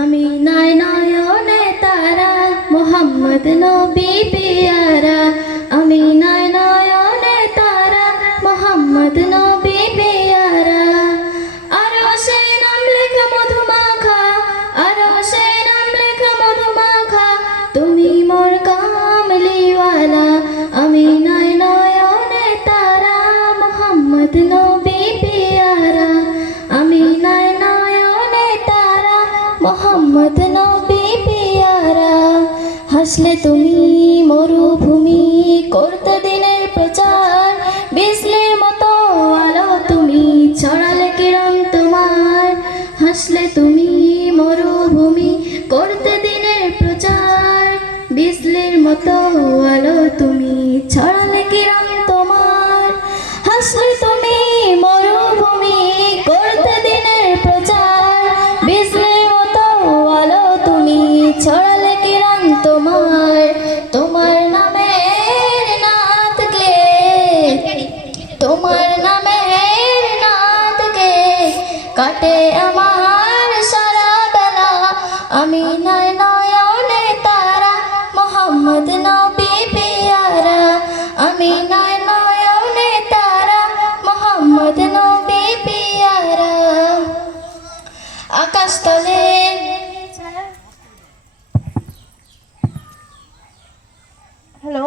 আমি নয়নে তারা মোহাম্মদ নবী পিয়ারা, আমি নয়নে তারা মোহাম্মদ নবী পিয়ারা। আরো সে নাম লেখা মধুমাখা, আরো সে নাম লেখা মধুমাখা, তুমি মোর কামলিওয়ালা। আমি নয়নে তারা মোহাম্মদ নবী পিয়ারা, আমি মোহাম্মদ নবী পিয়ারা। হাসলে তুমি মরুভূমি করতে দিনের প্রচার, বিজলির মতো আলো তুমি ছড়ালে কিরণ তোমার। হাসলে তুমি মরুভূমি করতে দিনের প্রচার, বিজলির মতো আলো তুমি ছড়ালে কিরণ তোমার। হাসলে তুমি মরুভূমি করতে দিনের প্রচার, বিজলির মতো আলো তুমি ছড়ালে কিরণ তোমার। তোমার নামের নাত গে, তোমার নামের নাত গে কাটে আমার সারা বেলা। আমি নয়নে তারা মোহাম্মদ নবী পিয়ারা, আমি নয়নে তারা মোহাম্মদ নবী পিয়ারা। আকাশতলে হ্যালো।